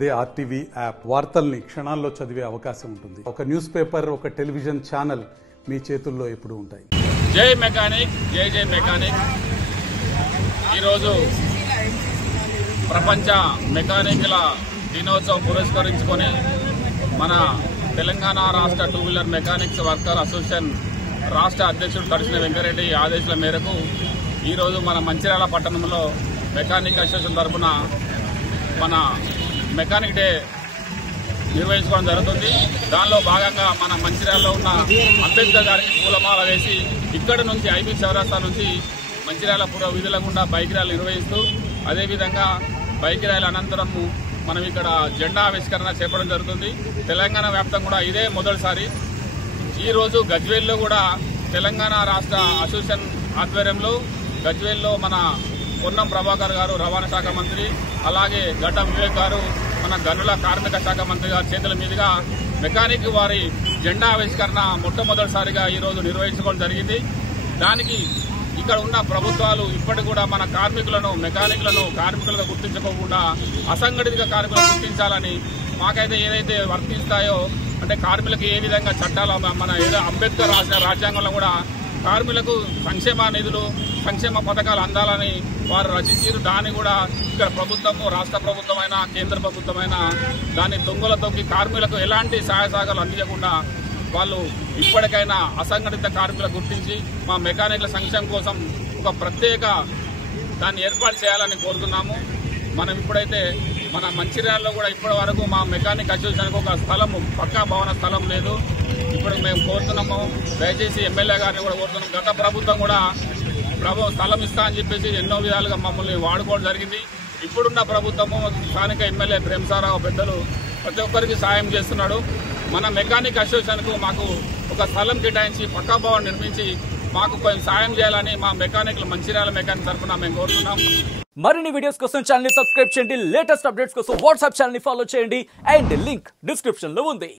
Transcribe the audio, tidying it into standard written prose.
అదే RTV app వార్తల్ని క్షణాల్లో చదివే అవకాశం ఉంటుంది. ఒక న్యూస్ పేపర్, ఒక టెలివిజన్ ఛానల్ మీ చేతుల్లో ఎప్పుడూ ఉంటాయి. జై మెకానిక్, జై జై మెకానిక్. ఈరోజు ప్రపంచ మెకానిక్ల దినోత్సవం పురస్కరించుకొని మన తెలంగాణ రాష్ట్ర two wheeler mechanics worker association రాష్ట్ర అధ్యక్షుడు తడిసిన వెంకరెడ్డి ఆదేశాల మేరకు ఈరోజు మన మంచిర్యాల పట్టణంలో మెకానిక్ అసోసియేషన్ తరఫున మన మెకానిక్ డే నిర్వహించుకోవడం జరుగుతుంది. దానిలో భాగంగా మన మంచిర్యాలలో ఉన్న అంబేద్కర్ గారికి పూలమాల వేసి ఇక్కడి నుంచి ఐబీ చౌరస్తా నుంచి మంచిర్యాల పుర వీధుల గుండా బైక్ ర్యాలీ నిర్వహిస్తూ, అదేవిధంగా బైక్ ర్యాలీ అనంతరము మనం ఇక్కడ జెండా ఆవిష్కరణ చేపట్టడం జరుగుతుంది. తెలంగాణ వ్యాప్తంగా కూడా ఇదే మొదటిసారి. ఈరోజు గజ్వేల్లో కూడా తెలంగాణ రాష్ట్ర అసోసియేషన్ ఆధ్వర్యంలో గజ్వేల్లో మన పొన్నం ప్రభాకర్ గారు రవాణా శాఖ మంత్రి, అలాగే గడ్డం వివేక్ గారు మన గనుల కార్మిక శాఖ మంత్రి గారి చేతుల మీదుగా మెకానిక్ వారి జెండా ఆవిష్కరణ మొట్టమొదటిసారిగా ఈరోజు నిర్వహించుకోవడం జరిగింది. దానికి ఇక్కడ ఉన్న ప్రభుత్వాలు ఇప్పటికి కూడా మన కార్మికులను మెకానిక్లను కార్మికులుగా గుర్తించుకోకుండా అసంఘటిత కార్మికులను గుర్తించాలని, మాకైతే ఏదైతే వర్తిస్తాయో అంటే కార్మికులకు ఏ విధంగా చట్టాలు మన ఏదో అంబేద్కర్ రాసిన రాజ్యాంగంలో కూడా కార్మికులకు సంక్షేమ నిధులు సంక్షేమ పథకాలు అందాలని వారు రచించారు. దాన్ని కూడా ఇక్కడ ప్రభుత్వము, రాష్ట్ర ప్రభుత్వమైనా కేంద్ర ప్రభుత్వమైనా దాన్ని దొంగల తొక్కి కార్మికులకు ఎలాంటి సహాయ సహకారాలు అందించకుండా వాళ్ళు ఇప్పటికైనా అసంఘటిత కార్మికులు గుర్తించి మా మెకానిక్ల సంక్షేమం కోసం ఒక ప్రత్యేక దాన్ని ఏర్పాటు చేయాలని కోరుతున్నాము. మనం ఇప్పుడైతే మన మంచిర్యాలలో కూడా ఇప్పటి వరకు మా మెకానిక్ అసోసియేషన్కి ఒక స్థలము, పక్కా భవన స్థలం లేదు. ఇప్పుడు మేము కోరుతున్నాము, దయచేసి ఎమ్మెల్యే గారిని కూడా కోరుతున్నాం. గత ప్రభుత్వం కూడా స్థలం ఇస్తా అని చెప్పేసి ఎన్నో విధాలుగా మమ్మల్ని వాడుకోవడం జరిగింది. ఇప్పుడున్న ప్రభుత్వము స్థానిక ఎమ్మెల్యే ప్రేమసారావు పెద్దలు ప్రతి ఒక్కరికి సాయం చేస్తున్నాడు. మన మెకానిక్ అసోసియేషన్కు మాకు ఒక స్థలం కేటాయించి పక్కా భవన్ నిర్మించి మాకు కొంచెం సాయం చేయాలని మా మెకానిక్లు మంచిర్యాల మెకానిక్ తరఫున మేము కోరుతున్నాం. మరిన్ని వీడియోస్ కోసం ఛానల్ ని సబ్స్క్రైబ్ చేయండి. లేటెస్ట్ అప్డేట్స్ కోసం వాట్సాప్ ఛానల్ ని ఫాలో చేయండి. అండ్ లింక్ డిస్క్రిప్షన్ లో ఉంది.